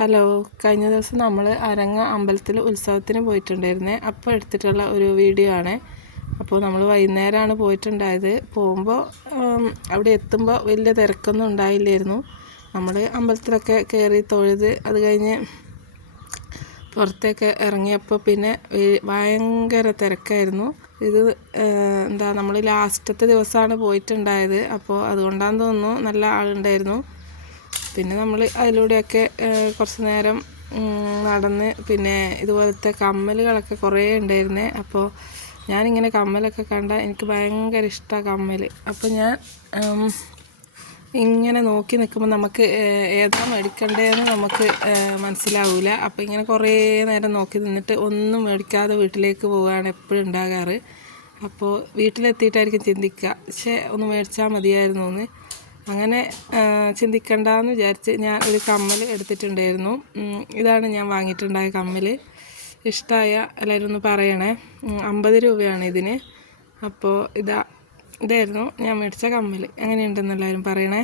Hello, കഴിഞ്ഞ ദിവസം നമ്മൾ അരങ്ങ അമ്പലത്തിൽ ഉത്സവത്തിന് പോയിട്ടുണ്ടായിരുന്നേ. അപ്പോൾ എടുത്തിട്ടുള്ള ഒരു വീഡിയോ ആണ്. അപ്പോൾ നമ്മൾ വൈകുന്നേരമാണ് പോയിട്ടുണ്ടായത്. പോകുമ്പോൾ അവിടെ എത്തുമ്പോൾ വലിയ തിരക്കൊന്നും ഉണ്ടായില്ലായിരുന്നു. നമ്മൾ അമ്പലത്തിലൊക്കെ കയറി തൊഴുത് അത് കഴിഞ്ഞ് പുറത്തേക്ക് ഇറങ്ങിയപ്പോൾ പിന്നെ ഭയങ്കര തിരക്കായിരുന്നു. ഇത് നമ്മൾ ലാസ്റ്റത്തെ ദിവസമാണ് പോയിട്ടുണ്ടായത്. അപ്പോൾ അതുകൊണ്ടാണെന്ന് തോന്നുന്നു നല്ല ആളുണ്ടായിരുന്നു. പിന്നെ നമ്മൾ അതിലൂടെയൊക്കെ കുറച്ച് നേരം നടന്ന് പിന്നെ ഇതുപോലത്തെ കമ്മലുകളൊക്കെ കുറേ ഉണ്ടായിരുന്നേ. അപ്പോൾ ഞാനിങ്ങനെ കമ്മലൊക്കെ കണ്ടാൽ എനിക്ക് ഭയങ്കര ഇഷ്ടമാണ് കമ്മൽ. അപ്പോൾ ഞാൻ ഇങ്ങനെ നോക്കി നിൽക്കുമ്പോൾ നമുക്ക് ഏതാ മേടിക്കണ്ടേന്ന് നമുക്ക് മനസ്സിലാവില്ല. അപ്പോൾ ഇങ്ങനെ കുറേ നേരം നോക്കി നിന്നിട്ട് ഒന്നും മേടിക്കാതെ വീട്ടിലേക്ക് പോവുകയാണ് എപ്പോഴും ഉണ്ടാകാറ്. അപ്പോൾ വീട്ടിലെത്തിയിട്ടായിരിക്കും ചിന്തിക്കുക, പക്ഷേ ഒന്ന് മേടിച്ചാൽ മതിയായിരുന്നു എന്ന്. അങ്ങനെ ചിന്തിക്കണ്ടെന്ന് വിചാരിച്ച് ഞാൻ ഒരു കമ്മൽ എടുത്തിട്ടുണ്ടായിരുന്നു. ഇതാണ് ഞാൻ വാങ്ങിയിട്ടുണ്ടായ കമ്മൽ. ഇഷ്ടമായ എല്ലാവരും ഒന്ന് പറയണേ. 50 രൂപയാണ് ഇതിന്. അപ്പോൾ ഇതായിരുന്നു ഞാൻ മേടിച്ച കമ്മൽ. എങ്ങനെയുണ്ടെന്ന് എല്ലാവരും പറയണേ.